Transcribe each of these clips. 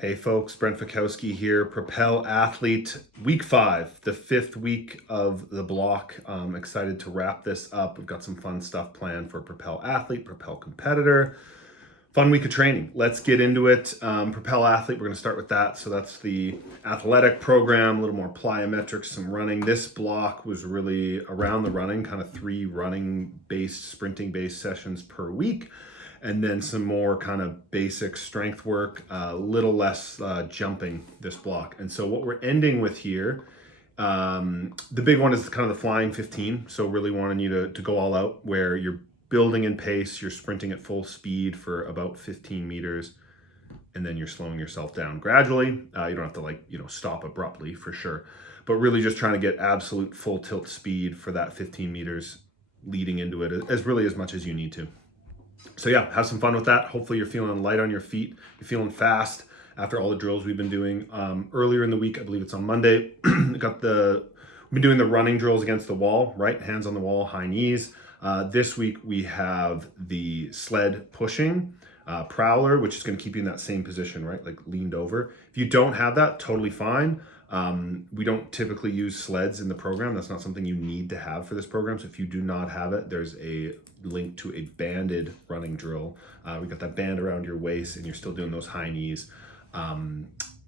Hey folks, Brent Fikowski here, Propel Athlete, week 5, the 5th week of the block. I'm excited to wrap this up. We've got some fun stuff planned for Propel Athlete, Propel Competitor. Fun week of training. Let's get into it. Propel Athlete, we're going to start with that. So that's the athletic program, a little more plyometrics, some running. This block was really around the running, kind of 3 running-based, sprinting-based sessions per week. And then some more kind of basic strength work, a little less jumping this block. And so what we're ending with here, the big one is kind of the flying 15. So really wanting you to go all out where you're building in pace, you're sprinting at full speed for about 15 meters, and then you're slowing yourself down gradually. You don't have to stop abruptly for sure, but really just trying to get absolute full tilt speed for that 15 meters leading into it as much as you need to. So yeah, have some fun with that. Hopefully you're feeling light on your feet. You're feeling fast after all the drills we've been doing. Earlier in the week, I believe it's on Monday, we've been doing the running drills against the wall, right? Hands on the wall, high knees. This week we have the sled pushing, prowler, which is going to keep you in that same position, right? Like leaned over. If you don't have that, totally fine. We don't typically use sleds in the program. That's not something you need to have for this program. So if you do not have it, there's a link to a banded running drill. We got that band around your waist and you're still doing those high knees.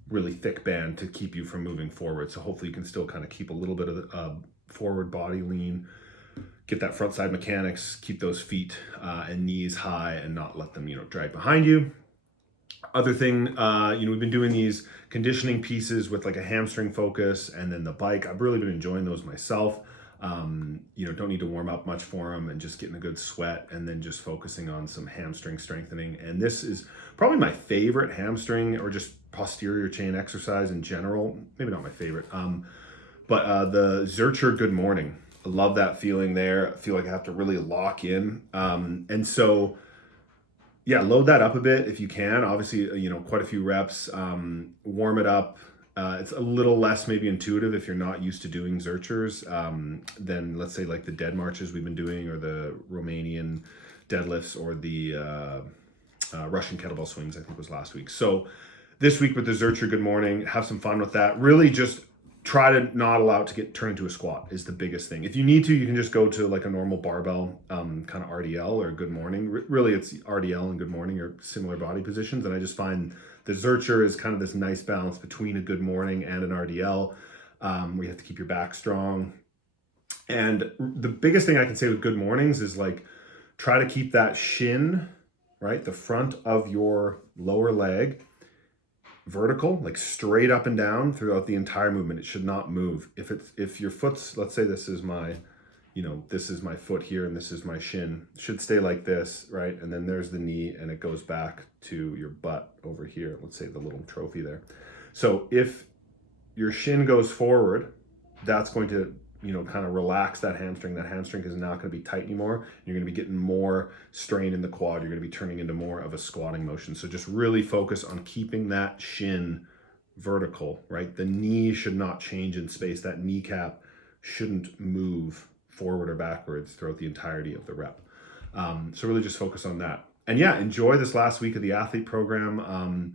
Really thick band to keep you from moving forward. So hopefully you can still kind of keep a little bit of the forward body lean, get that front side mechanics, keep those feet and knees high and not let them, drag behind you. Other thing, we've been doing these conditioning pieces with like a hamstring focus and then the bike. I've really been enjoying those myself. Don't need to warm up much for them and just getting a good sweat and then just focusing on some hamstring strengthening. And this is probably my favorite hamstring or just posterior chain exercise in general. Maybe not my favorite, but the Zercher Good Morning. I love that feeling there. I feel like I have to really lock in. And so, yeah, load that up a bit if you can. Obviously, quite a few reps. Warm it up. It's a little less maybe intuitive if you're not used to doing Zerchers than, let's say, like the dead marches we've been doing or the Romanian deadlifts or the Russian kettlebell swings, I think was last week. So this week with the Zercher Good Morning, have some fun with that. Really just try to not allow it to turn into a squat is the biggest thing. If you need to, you can just go to like a normal barbell kind of RDL or Good Morning. Really, it's RDL and Good Morning are similar body positions. And I just find the Zercher is kind of this nice balance between a Good Morning and an RDL where you have to keep your back strong. And the biggest thing I can say with Good Mornings is like, try to keep that shin, right? The front of your lower leg vertical, like straight up and down throughout the entire movement. It should not move. If your foot's, let's say this is my foot here and this is my shin, it should stay like this, right? And then there's the knee and it goes back to your butt over here. Let's say the little trophy there. So if your shin goes forward, that's going to kind of relax that hamstring. That hamstring is not going to be tight anymore. You're going to be getting more strain in the quad. You're going to be turning into more of a squatting motion. So just really focus on keeping that shin vertical, right? The knee should not change in space. That kneecap shouldn't move forward or backwards throughout the entirety of the rep. So really just focus on that. And yeah, enjoy this last week of the athlete program.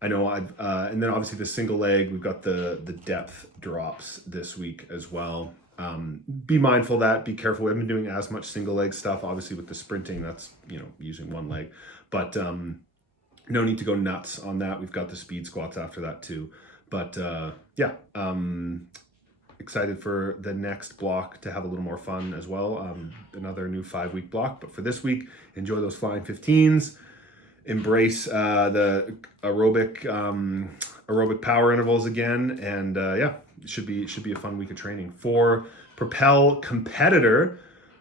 I know and then obviously the single leg, we've got the depth drops this week as well. Be mindful of that, be careful. We haven't been doing as much single leg stuff. Obviously with the sprinting, that's, using one leg, but no need to go nuts on that. We've got the speed squats after that too. But excited for the next block to have a little more fun as well. Another new 5-week block, but for this week, enjoy those flying 15s. Embrace the aerobic power intervals again, and it should be a fun week of training. For Propel Competitor,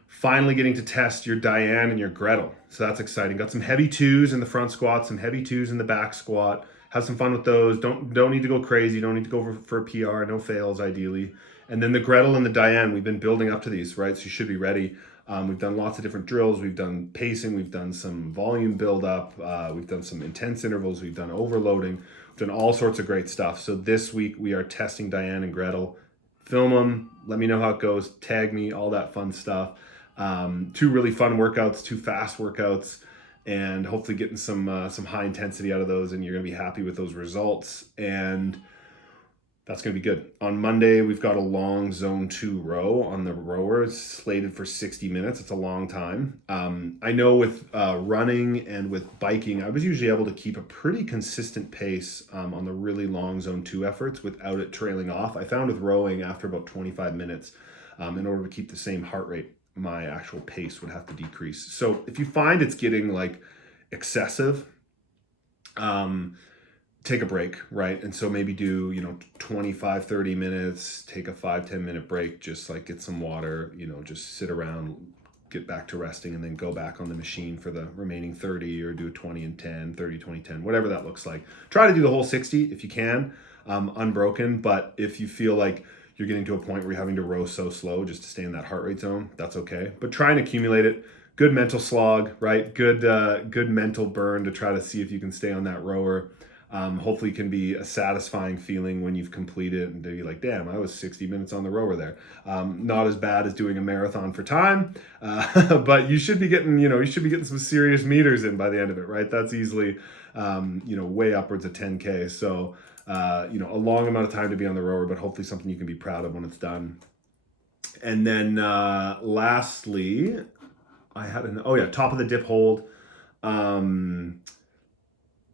finally getting to test your Diane and your Gretel, so that's exciting. Got some heavy 2s in the front squat, some heavy 2s in the back squat. Have some fun with those. Don't need to go crazy. Don't need to go for a PR. No fails ideally. And then the Gretel and the Diane, we've been building up to these, right? So you should be ready. We've done lots of different drills. We've done pacing. We've done some volume buildup. We've done some intense intervals. We've done overloading. We've done all sorts of great stuff. So this week we are testing Diane and Gretel. Film them. Let me know how it goes. Tag me, all that fun stuff. 2 really fun workouts, 2 fast workouts. and hopefully getting some high intensity out of those, and you're going to be happy with those results. And that's going to be good. On Monday, we've got a long zone 2 row on the rower. It's slated for 60 minutes. It's a long time. I know with running and with biking, I was usually able to keep a pretty consistent pace on the really long zone 2 efforts without it trailing off. I found with rowing, after about 25 minutes, in order to keep the same heart rate, my actual pace would have to decrease. So if you find it's getting like excessive, take a break, right? And so maybe do, 25, 30 minutes, take a 5-10 minute break, just like get some water, just sit around, get back to resting, and then go back on the machine for the remaining 30, or do a 20 and 10, 30, 20, 10, whatever that looks like. Try to do the whole 60 if you can, unbroken. But if you feel like you're getting to a point where you're having to row so slow just to stay in that heart rate zone, that's okay. But try and accumulate it. Good mental slog, right? Good mental burn to try to see if you can stay on that rower. Hopefully it can be a satisfying feeling when you've completed it and to be like, damn, I was 60 minutes on the rower there. Not as bad as doing a marathon for time, but you should be getting some serious meters in by the end of it, right? That's easily, way upwards of 10K. So, a long amount of time to be on the rower, but hopefully something you can be proud of when it's done. And then lastly, I had top of the dip hold.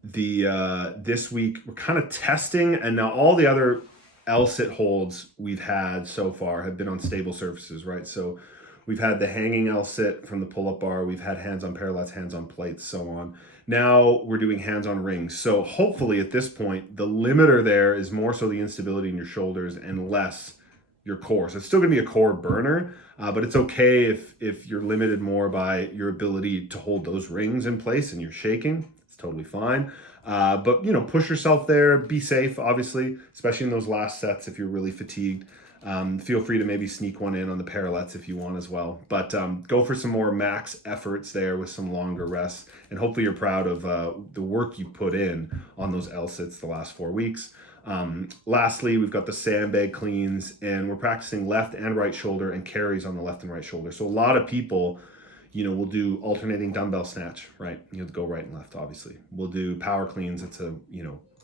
This week we're kind of testing, and now all the other L-sit holds we've had so far have been on stable surfaces, right? So we've had the hanging L-sit from the pull-up bar, we've had hands on parallettes, hands on plates, so on. Now we're doing hands on rings. So hopefully at this point, the limiter there is more so the instability in your shoulders and less your core. So it's still gonna be a core burner, but it's okay if you're limited more by your ability to hold those rings in place and you're shaking. It's totally fine. But push yourself there, be safe, obviously, especially in those last sets if you're really fatigued. Feel free to maybe sneak one in on the parallettes if you want as well. But go for some more max efforts there with some longer rests. And hopefully you're proud of the work you put in on those L-sits the last 4 weeks. Lastly, we've got the sandbag cleans, and we're practicing left and right shoulder and carries on the left and right shoulder. So a lot of people, we'll do alternating dumbbell snatch, right? You have to go right and left, obviously. We'll do power cleans. It's a,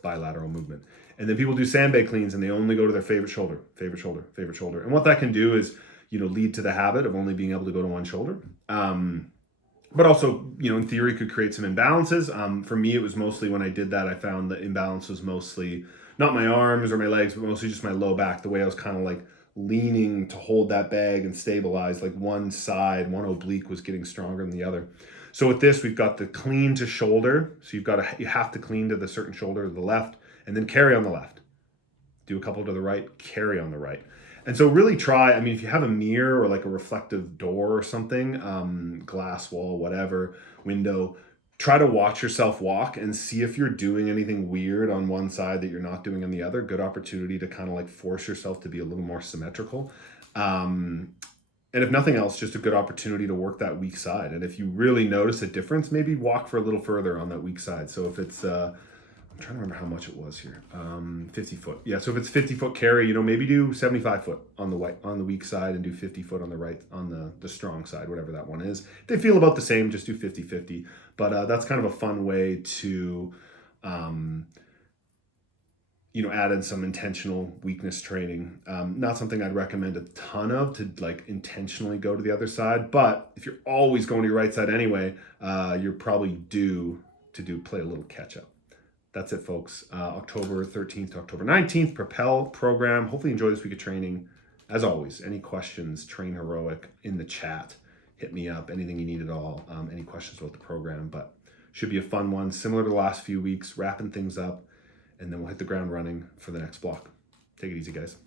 bilateral movement. And then people do sandbag cleans and they only go to their favorite shoulder. And what that can do is, lead to the habit of only being able to go to one shoulder. But also, in theory, could create some imbalances. For me, it was mostly when I did that, I found the imbalance was mostly not my arms or my legs, but mostly just my low back, the way I was kind of like leaning to hold that bag and stabilize, like one oblique was getting stronger than the other. So with this, we've got the clean to shoulder. So you have to clean to the certain shoulder to the left, and then carry on the left. Do a couple to the right, carry on the right. And so really try, if you have a mirror or like a reflective door or something, glass wall, whatever, window, try to watch yourself walk and see if you're doing anything weird on one side that you're not doing on the other. Good opportunity to kind of like force yourself to be a little more symmetrical. And if nothing else, just a good opportunity to work that weak side. And if you really notice a difference, maybe walk for a little further on that weak side. So if it's, I'm trying to remember how much it was here, 50 foot. Yeah, so if it's 50 foot carry, maybe do 75 foot on the weak side and do 50 foot on the right, on the strong side, whatever that one is. If they feel about the same, just do 50-50. But that's kind of a fun way to, add in some intentional weakness training. Not something I'd recommend a ton of to like intentionally go to the other side. But if you're always going to your right side anyway, you're probably due to play a little catch up. That's it, folks. October 13th to October 19th, Propel program. Hopefully you enjoy this week of training. As always, any questions, Train Heroic in the chat. Hit me up, anything you need at all. Any questions about the program, but should be a fun one. Similar to the last few weeks, wrapping things up, and then we'll hit the ground running for the next block. Take it easy, guys.